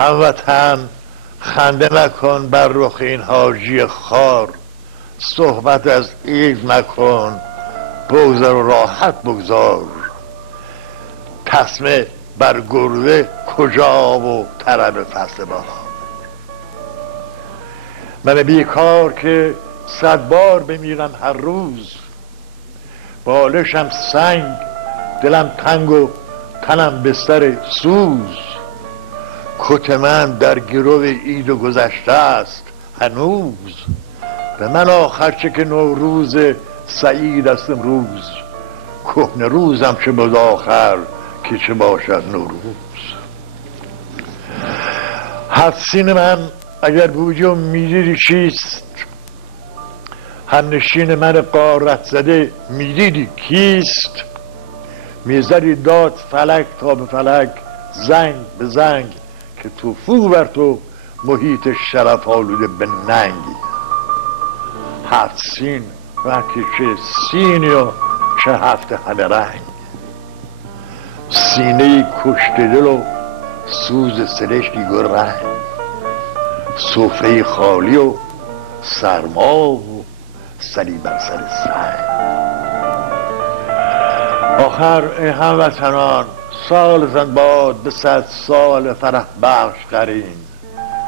هموطن خنده نکن بر رخ این حاجی خار، صحبت از عید نکن بگذر و راحت بگذار، تسمه بر گرده کجا و طرب فصل بهار. من بیکار که 100 بار بمیرم هر روز، بالشم سنگ دلم تنگ و تنم بستر سوز، کت من در گرو عید و گذشته است هنوز، به من آخر چه که نوروز سعید است امروز، کهنه روزم چه بود آخر که چه باشد نوروز. حدسین من اگر بودی و میدیدی چیست، همنشین من غارت زده میدیدی کیست، میزدی داد فلک تا به فلک زنگ به زنگ، که توفو بر تو محیط شرف آلوده به ننگی. 7 سین وقتی چه سینی و چه 7 همه رنگ، سینه کشته دل و سوز سلشتی و رنگ، سفره خالی و سرما و سری بر سر سنگ. آخر ای هموطنان سال زن باد به 100 سال فرح بخش قرین،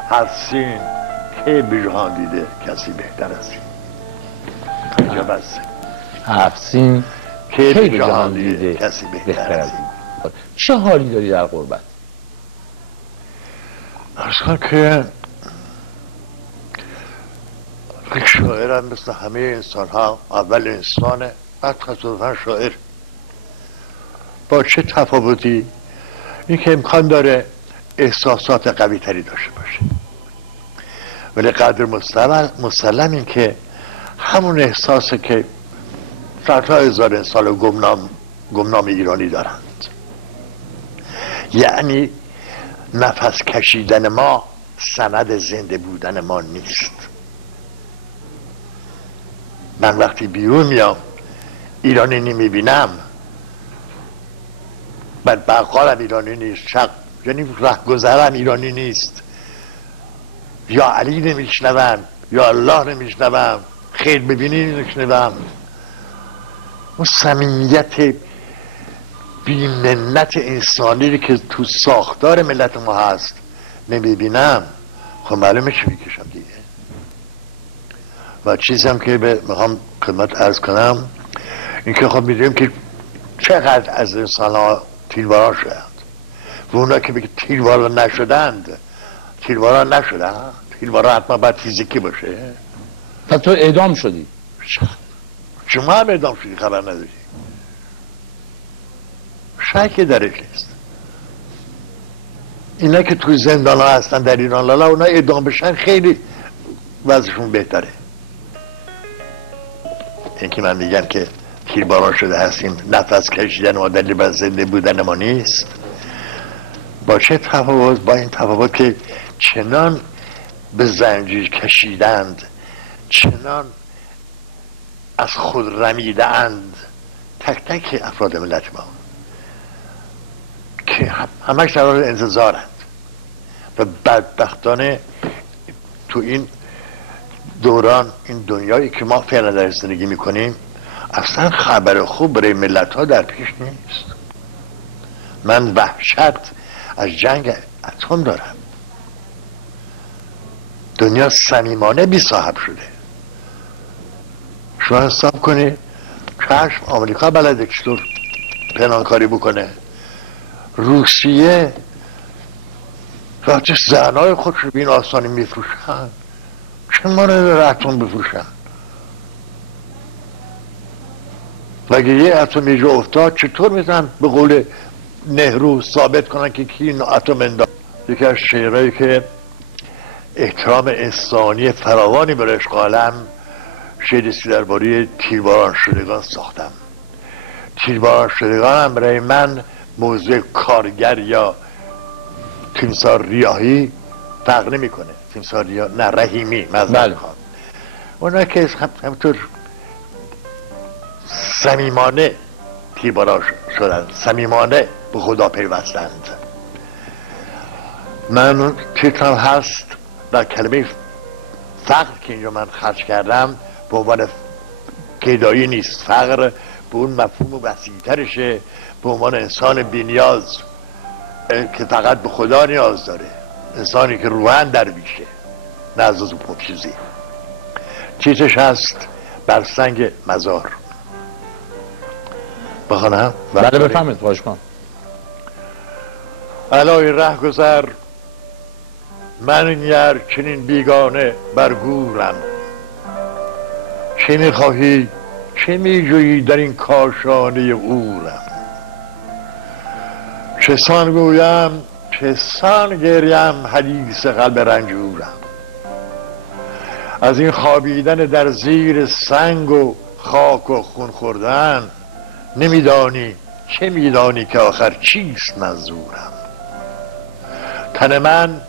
حسین که به جهان دیده کسی بهتر از این. اینجا بسه. حسین که به جهان دیده کسی بهتر از این. چه حالی داری در غربت؟ اصلا که یک شاعرم مثل همه انسان ها اول انسانه بعد تصادفاً شاعر. با چه تفاوتی؟ این که امکان داره احساسات قوی تری داشته باشه، ولی قدر مسلم این که همون احساسه که صدها هزار سال گمنام ایرانی دارند. یعنی نفس کشیدن ما سند زنده بودن ما نیست. من وقتی بیرون میام ایرانی نمیبینم، بعد بقالم ایرانی نیست، یعنی رهگذرم ایرانی نیست، یا علی نمیشنوم یا الله نمیشنوم، خیر ببینی نمیشنوم، اون صمیمیت بی‌منت انسانی که تو ساختار ملت ما هست نمیبینم، خب معلومه چی میکشم دیگه. و چیزی هم که میخوام خدمت عرض کنم این که خب میدونیم که چقدر از انسان ها تیرواران شدند و اونا که بگه تیرواران نشدند، تیرواران نشدند، تیرواران حتما باید فیزیکی باشه. و تو اعدام شدی؟ شما هم اعدام شدی خبر نداری؟ شکی درش نیست. اینا که توی زندان ها هستن در ایران لالا، اونا اعدام بشن خیلی وضعشون بهتره. این که من میگم که تیرباران شده هستیم، نفس کشیدن ما دلیل بر زنده بودن ما نیست. با چه تفاوت؟ با این تفاوت که چنان به زنجیر کشیدند، چنان از خود رمیدند تک تک افراد ملت ما که همش در حال انتظارند و بدبختانه تو این دوران، این دنیایی که ما فعلا در زندگی میکنیم، اصلا خبر خوب برای ملت ها در پیش نیست. من وحشت از جنگ اتم دارم. دنیا صمیمانه بی صاحب شده. شما حساب کنی کشف آمریکا بلده چطور پنهانکاری بکنه، روسیه راجع زنهای خودش رو بین آسانی میفروشن، چه مانه اتم بفروشن؟ و اگه یه اتم یه جا افتاد چطور میتونن به قول نهرو ثابت کنن که کی این اتم انداخت؟ یکی از شعرهایی که احترام انسانی فراوانی برایش قائلم، شعری درباره تیرباران شدگان ساختم. تیرباران شدگان هم برای من موضوع کارگر یا تیمسار ریاهی فرق نمیکنه. تیمسار ریاه نه، رحیمی مذهب خواهم. اونا که همطور صمیمانه تیرباران شدن، صمیمانه به خدا پیوستند. من تیترم هست در کلمه فقر که اینجا من خرج کردم به عنوان گدایی نیست. فقر به اون مفهوم وسیع‌ترشه، به عنوان انسان بی‌نیاز که فقط به خدا نیاز داره، انسانی که روحاً درویشه نه از او پوکیزی. چیزش هست بر سنگ مزار. بخونم؟ بله بفهمید خواهش کنم. علای ره گذر من یر چنین بیگانه برگورم، چه میخواهی چه میجویی در این کاشانه اورم، چه سان گویم چه سان گریم حدیث قلب رنجورم، از این خوابیدن در زیر سنگ و خاک و خون خوردن نمیدانی چه میدانی که آخر چیست منظورم، تن من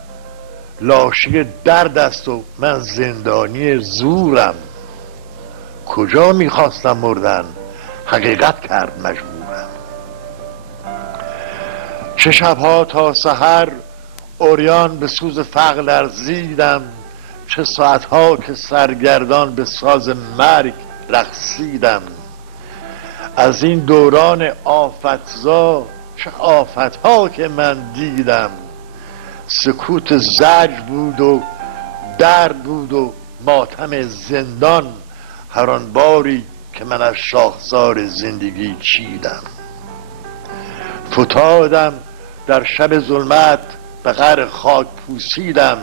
لاشه درد است و من زندانی زورم، کجا میخواستم مردن حقیقت کرد مجبورم، چه شبها تا سحر عریان به سوز فقر لرزیدم، چه ساعتها که سرگردان به ساز مرگ رقصیدم، از این دوران آفتزا چه آفتها که من دیدم، سکوت زجر بود و درد بود و ماتم زندان، هر آن باری که من از شاخسار زندگی چیدم، فتادم در شب ظلمت به قعر خاک پوسیدم،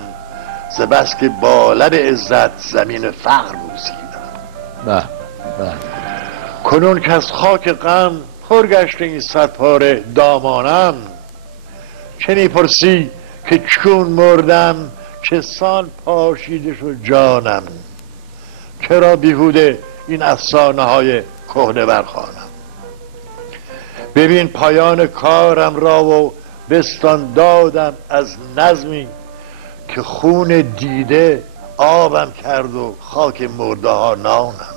ز بس که با لب عزت زمین فقر بوسیدم. کنون که از خاک غم پر گشته این صدپاره دامانم، چه میپرسی که چون مردم چه سان پاشیده شد جانم، چرا بیهوده این افسانه های کهنه برخوانم، ببین پایان کارم را و بستان دادم از نظمی که خون دیده آبم کرد و خاک مرده ها نانم،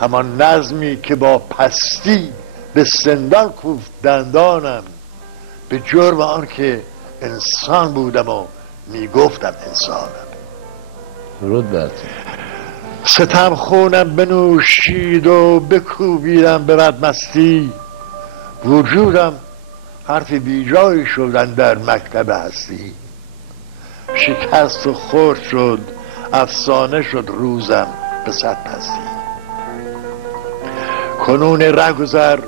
همان نظمی که با پستی به سندان کوفت دندانم، به جرم آن که انسان بودم و میگفتم انسانم. درود برت. ستم خونم بنوشید و بکوبیدم به بدمستی، وجودم حرف بیجایی شدن در مکتب هستی، شکست و خرد شد افسانه شد روزم به صد پستی، کنون رهگذر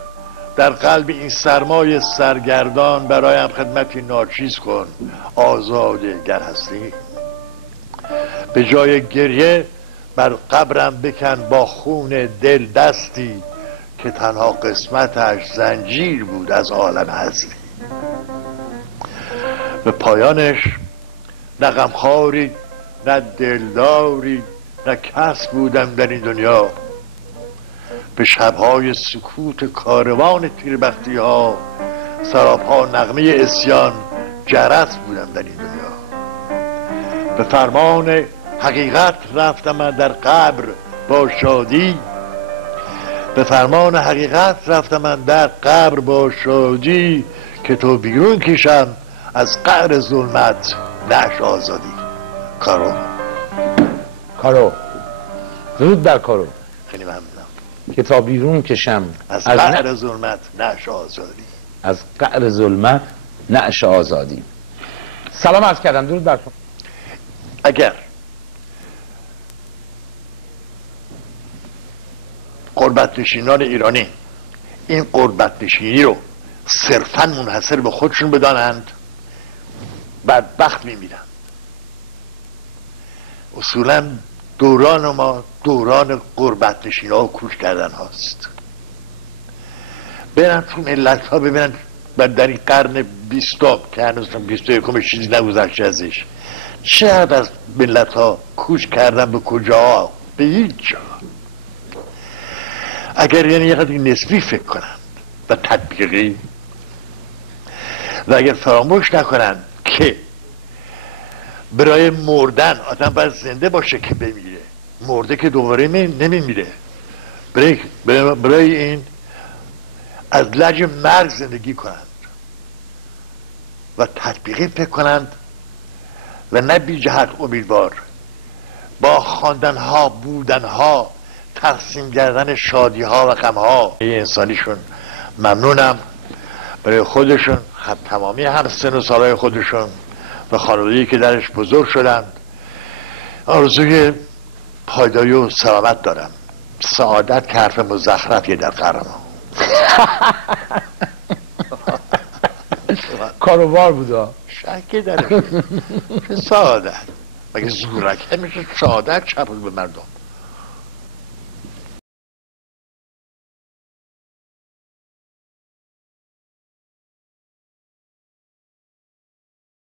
در قلب این سرمای سرگردان برایم خدمتی ناچیز کن آزاده گر هستی، به جای گریه بر قبرم بکن با خون دل دستی، که تنها قسمتش زنجیر بود از عالم هستی، به پایانش نه غمخواری نه دلداری نه کس بودم در این دنیا، به شبهای سکوت کاروان تیربختی ها سراپا نغمه عصیان جرس بودم در این دنیا، به فرمان حقیقت رفتم من در قبر با شادی، به فرمان حقیقت رفتم من در قبر با شادی، که تو بیرون کشم از قعر ظلمت نعش آزادی. کارو درود بر کارو. خیلی ممنونم. که تا بیرون کشم از قعر ظلمت نعش آزادی. از قعر ظلمت نعش آزادی. سلام عرض کردم. درود بر تو. اگر غربت‌نشینان ایرانی این غربت‌نشینی رو صرفاً منحصر به خودشون بدانند، بدبخت میمیرن. اصولاً دوران ما دوران غربت‌نشین ها و کوچ کردن هاست. برن تو ملت ها ببینن در این قرن 20 که هنوز 21 چیزی نگذشته ازش، چقدر از ملت ها کوچ کردن، به کجا؟ به هیچ جا. اگر یعنی یه قدری نسبی فکر کنند و تطبیقی، و اگر فراموش نکنند که برای مردن آدم باید زنده باشه که بمیره، مرده که دوباره نمیمیره. برای این از لج مرگ زندگی کنند. و تطبیقی فکر کنند و نه بی جهت امیدوار با خواندنها، بودنها، تقسیم کردن شادیها و غمها انسانیشون ممنونم. برای خودشون، تمامی هر سن و سالهای خودشون و خانواده‌ای که درش بزرگ شدند آرزوی پایداری و سلامت دارم. سعادت که حرف مزخرفیه در قرن ما. کاروبار بودا شکی درش. سعادت مگه زورک همیشه سعادت چپول به مردم.